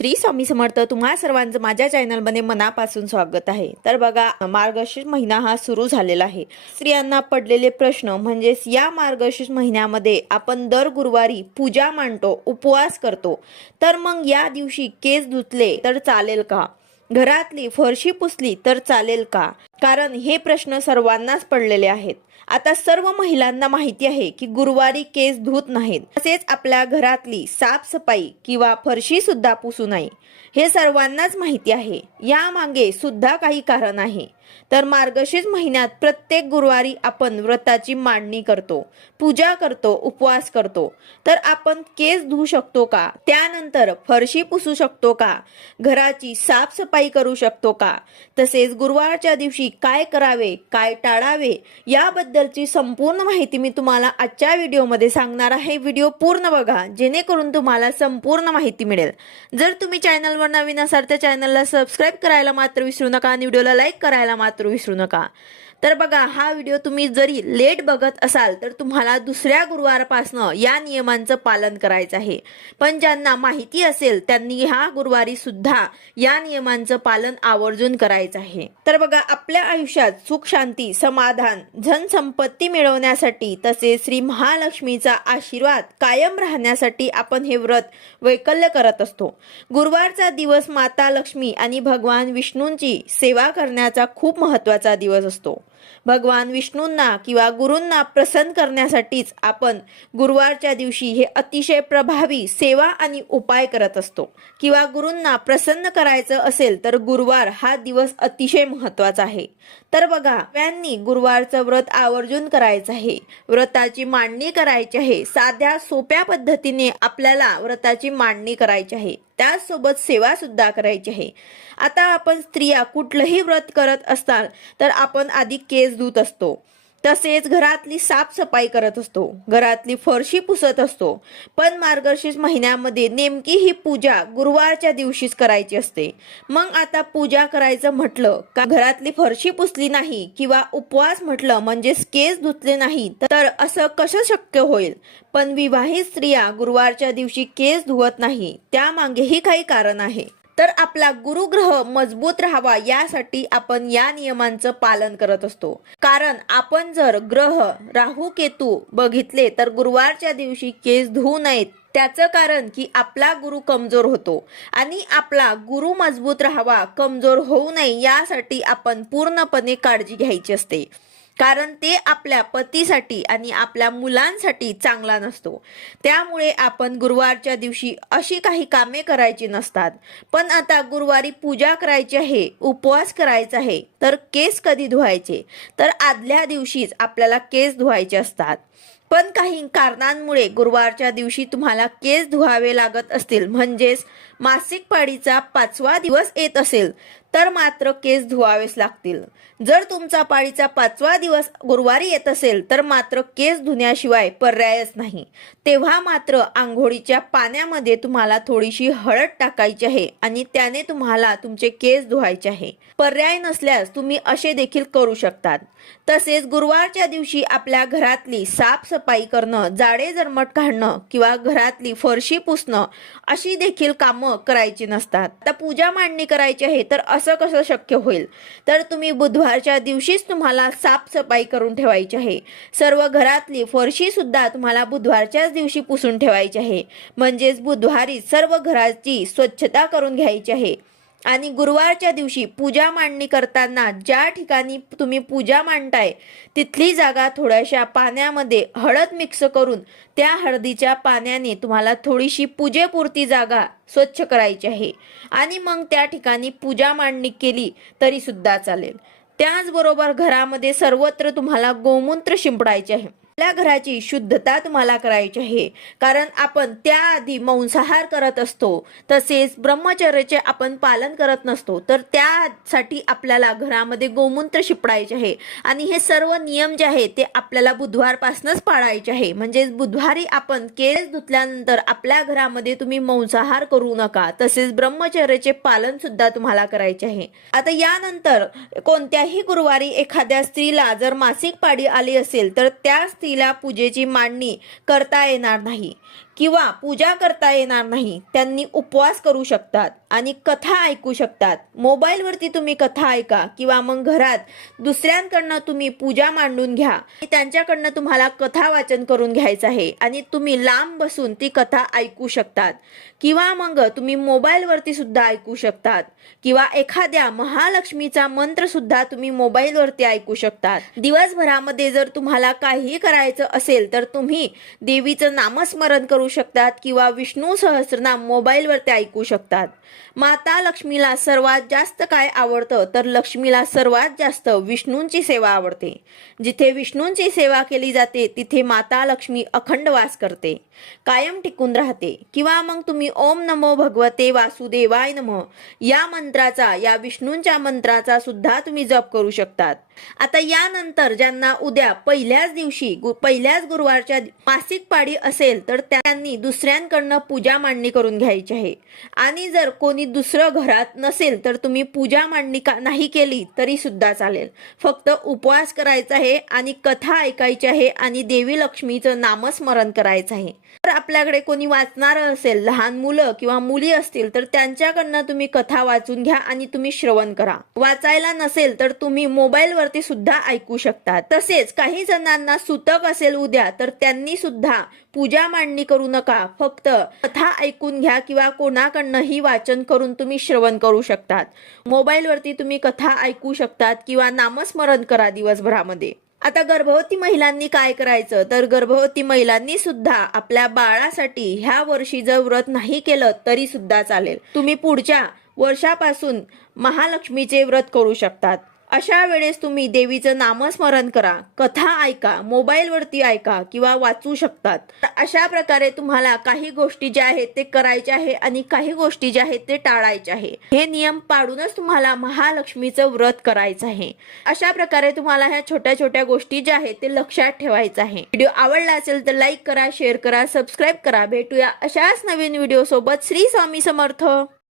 श्री स्वामी समर्थ तुम्हा सर्वांचं माझ्या चॅनलमध्ये मनापासून स्वागत आहे. तर बघा मार्गशीर्ष महिना हा सुरू झालेला आहे. स्त्रियांना पडलेले प्रश्न म्हणजेच या मार्गशीर्ष महिन्यामध्ये आपण दर गुरुवारी पूजा मांडतो उपवास करतो. तर मग या दिवशी केस धुतले तर चालेल का? घरातली फरशी पुसली तर चालेल का? कारण हे प्रश्न सर्वांनाच पडलेले आहेत. आता सर्व महिलांना माहिती आहे की गुरुवारी केस धुत नाहीत. तसेच आपल्या घरातली साफसफाई किंवा फरशी सुद्धा पुसू नये. हे सर्वांनाच माहिती आहे. या मागे सुद्धा काही कारण आहे. तर मार्गशीर्ष महिन्यात प्रत्येक गुरुवारी आपण व्रताची मांडणी करतो पूजा करतो उपवास करतो. तर आपण केस धुवू शकतो का? त्यानंतर फरशी पुसू शकतो का? घराची साफसफाई करू शकतो का? तसेच गुरुवारच्या दिवशी काय करावे काय टाळावे याबद्दलची संपूर्ण माहिती मी तुम्हाला आजच्या व्हिडिओमध्ये सांगणार आहे. व्हिडिओ पूर्ण बघा जेणेकरून तुम्हाला संपूर्ण माहिती मिळेल. जर तुम्ही चॅनलवर नवीन असाल तर चॅनलला सबस्क्राईब करायला मात्र विसरू नका आणि व्हिडिओला लाईक करायला मात्र विसरू नका. तर बघा हा व्हिडिओ तुम्ही जरी लेट बघत असाल तर तुम्हाला दुसऱ्या गुरुवारपासनं या नियमांचं पालन करायचं आहे. पण ज्यांना माहिती असेल त्यांनी ह्या गुरुवारी सुद्धा या नियमांचं पालन आवर्जून करायचं आहे. तर बघा आपल्या आयुष्यात सुख शांती समाधान धनसंपत्ती मिळवण्यासाठी तसेच श्री महालक्ष्मीचा आशीर्वाद कायम राहण्यासाठी आपण हे व्रत वैकल्य करत असतो. गुरुवारचा दिवस माता लक्ष्मी आणि भगवान विष्णूंची सेवा करण्याचा खूप महत्त्वाचा दिवस असतो. भगवान विष्णूंना किंवा गुरूंना प्रसन्न करण्यासाठीच आपण गुरुवारच्या दिवशी हे अतिशय प्रभावी सेवा आणि उपाय करत असतो. किंवा गुरूंना प्रसन्न करायचं असेल तर गुरुवार हा दिवस अतिशय महत्त्वाचा आहे. तर बघा यांनी गुरुवारचं व्रत आवर्जून करायचं आहे. व्रताची मांडणी करायची आहे. साध्या सोप्या पद्धतीने आपल्याला व्रताची मांडणी करायची आहे. त्याचसोबत सेवा सुद्धा करायची आहे. आता आपण स्त्रिया कुठलंही व्रत करत असताल तर आपण आधी केस धुत असतो. तसेच घरातली साफसफाई करत असतो. घरातली फरशी पुसत असतो. पण मार्गशीर्ष महिन्यामध्ये नेमकी ही पूजा गुरुवारच्या दिवशीच करायची असते. मग आता पूजा करायचं म्हटलं का घरातली फरशी पुसली नाही किंवा उपवास म्हटलं म्हणजेच केस धुतले नाही तर असं कसं शक्य होईल? पण विवाहित स्त्रिया गुरुवारच्या दिवशी केस धुवत नाही. त्यामागेही काही कारण आहे. तर आपला गुरुग्रह मजबूत राहावा यासाठी आपण या नियमांचं पालन करत असतो. कारण आपण जर ग्रह राहू केतू बघितले तर गुरुवारच्या दिवशी केस धुवू नयेत. त्याचं कारण की आपला गुरु कमजोर होतो आणि आपला गुरु मजबूत राहावा कमजोर होऊ नये यासाठी आपण पूर्णपणे काळजी घ्यायची असते. कारण ते आपल्या पतीसाठी आणि आपल्या मुलांसाठी चांगला नसतो. त्यामुळे आपण गुरुवारच्या दिवशी अशी काही कामे करायची नसतात. पण आता गुरुवारी पूजा करायची आहे उपवास करायचा आहे तर केस कधी धुवायचे? तर आदल्या दिवशीच आपल्याला केस धुवायचे असतात. पण काही कारणांमुळे गुरुवारच्या दिवशी तुम्हाला केस धुवावे लागत असतील. म्हणजेच मासिक पाळीचा पाचवा दिवस येत असेल तर मात्र केस धुवावेच लागतील. जर तुमचा पाळीचा पाचवा दिवस गुरुवारी येत असेल तर मात्र केस धुण्याशिवाय पर्यायच नाही. तेव्हा मात्र आंघोळीच्या पाण्यामध्ये तुम्हाला थोडीशी हळद टाकायची आहे आणि त्याने तुम्हाला तुमचे केस धुवायचे आहे. पर्याय नसल्यास तुम्ही असे देखील करू शकतात. तसेच गुरुवारच्या दिवशी आपल्या घरातली साफसफाई करणं जाडे जरमट काढणं किंवा घरातली फरशी पुसणं अशी देखील कामं करायची नसतात. आता पूजा मांडणी करायची आहे तर असं कसं शक्य होईल? तर तुम्ही बुधवारच्या दिवशीच तुम्हाला साफसफाई करून ठेवायची आहे. सर्व घरातली फरशी सुद्धा तुम्हाला बुधवारच्याच दिवशी पुसून ठेवायची आहे. म्हणजेच बुधवारी सर्व घराची स्वच्छता करून घ्यायची आहे. आणि गुरुवारच्या दिवशी पूजा मांडणी करताना ज्या ठिकाणी तुम्ही पूजा मांडताय तिथली जागा थोड्याशा पाण्यामध्ये हळद मिक्स करून त्या हळदीच्या पाण्याने तुम्हाला थोडीशी पूजेपुरती जागा स्वच्छ करायची आहे. आणि मग त्या ठिकाणी पूजा मांडणी केली तरी सुद्धा चालेल. त्याचबरोबर घरामध्ये सर्वत्र तुम्हाला गोमूत्र शिंपडायचे आहे. आपल्या घराची शुद्धता तुम्हाला करायची आहे. कारण आपण त्याआधी मांसाहार करत असतो तसेच ब्रह्मचर्याचे आपण पालन करत नसतो तर त्यासाठी आपल्याला घरामध्ये गोमूत्र शिपडायचे आहे. आणि हे सर्व नियम जे आहे ते आपल्याला बुधवारपासूनच पाळायचे आहे. म्हणजेच बुधवारी आपण केस धुतल्यानंतर आपल्या घरामध्ये तुम्ही मांसाहार करू नका तसेच ब्रह्मचर्याचे पालन सुद्धा तुम्हाला करायचे आहे. आता यानंतर कोणत्याही गुरुवारी एखाद्या स्त्रीला जर मासिक पाळी आली असेल तर त्या स्त्री स्त्रीला पूजेची मांडणी करता येणार नाही. किंवा पूजा करता येणार नाही त्यांनी उपवास करू शकतात आणि कथा ऐकू शकतात. मोबाईलवरती तुम्ही कथा ऐका किंवा मग घरात दुसऱ्यांकडनं तुम्ही पूजा मांडून घ्या. त्यांच्याकडनं तुम्हाला कथा वाचन करून घ्यायचं आहे आणि तुम्ही लांब बसून ती कथा ऐकू शकतात. किंवा मग तुम्ही मोबाईलवरती सुद्धा ऐकू शकतात. किंवा एखाद्या महालक्ष्मीचा मंत्र सुद्धा तुम्ही मोबाईलवरती ऐकू शकतात. दिवसभरामध्ये जर तुम्हाला काही करायचं असेल तर तुम्ही देवीचं नामस्मरण करू शकतात किंवा विष्णू सहस्रनाम मोबाईलवरती ऐकू शकतात. माता लक्ष्मीला सर्वात जास्त काय आवडतं? तर लक्ष्मीला सर्वात जास्त विष्णूंची सेवा आवडते. जिथे विष्णूंची सेवा केली जाते तिथे माता लक्ष्मी अखंड वास करते. कायम टिकून राहते. किंवा मग तुम्ही ओम नमो भगवते वासुदेवाय नम. या मंत्राचा या विष्णूंच्या मंत्राचा सुद्धा तुम्ही जप करू शकतात. आता यानंतर ज्यांना उद्या पहिल्याच दिवशी पहिल्याच गुरुवारच्या मासिक पाळी असेल तर त्यांनी दुसऱ्यांकडनं पूजा मांडणी करून घ्यायची आहे. आणि जर कोणी दुसरं घरात नसेल तर तुम्ही पूजा मांडणी का नाही केली तरी सुद्धा चालेल. फक्त उपवास करायचा आहे आणि कथा ऐकायची आहे आणि देवी लक्ष्मीचं नामस्मरण करायचं आहे. तर आपल्याकडे कोणी वाचणारं असेल लहान मुलं किंवा मुली असतील तर त्यांच्याकडनं तुम्ही कथा वाचून घ्या आणि तुम्ही श्रवण करा. वाचायला नसेल तर तुम्ही मोबाईलवरती सुद्धा ऐकू शकता. तसेच काही जणांना सुतक असेल उद्या तर त्यांनी सुद्धा पूजा मांडणी करून नका. फक्त कथा ऐकून घ्या किंवा कोणाकडनंही वाचन करून तुम्ही श्रवण करू शकतात. मोबाईलवरती तुम्ही कथा ऐकू शकतात किंवा नामस्मरण करा दिवसभरामध्ये. आता गर्भवती महिलांनी काय करायचं? तर गर्भवती महिलांनी सुद्धा आपल्या बाळासाठी ह्या वर्षी जर व्रत नाही केलं तरी सुद्धा चालेल. तुम्ही पुढच्या वर्षापासून महालक्ष्मीचे व्रत करू शकतात. अशा वेळेस तुम्ही देवीचं नामस्मरण करा कथा ऐका मोबाईलवरती ऐका किंवा वाचू शकतात. अशा प्रकारे तुम्हाला काही गोष्टी ज्या आहेत ते करायच्या आहे आणि काही गोष्टी ज्या आहेत ते टाळायचे आहे. हे नियम पाडूनच तुम्हाला महालक्ष्मीचं व्रत करायचं आहे. अशा प्रकारे तुम्हाला ह्या छोट्या छोट्या गोष्टी ज्या आहेत ते लक्षात ठेवायचं आहे. व्हिडिओ आवडला असेल तर लाईक करा शेअर करा सबस्क्राईब करा. भेटूया अशाच नवीन व्हिडिओ सोबत श्री स्वामी समर्थ.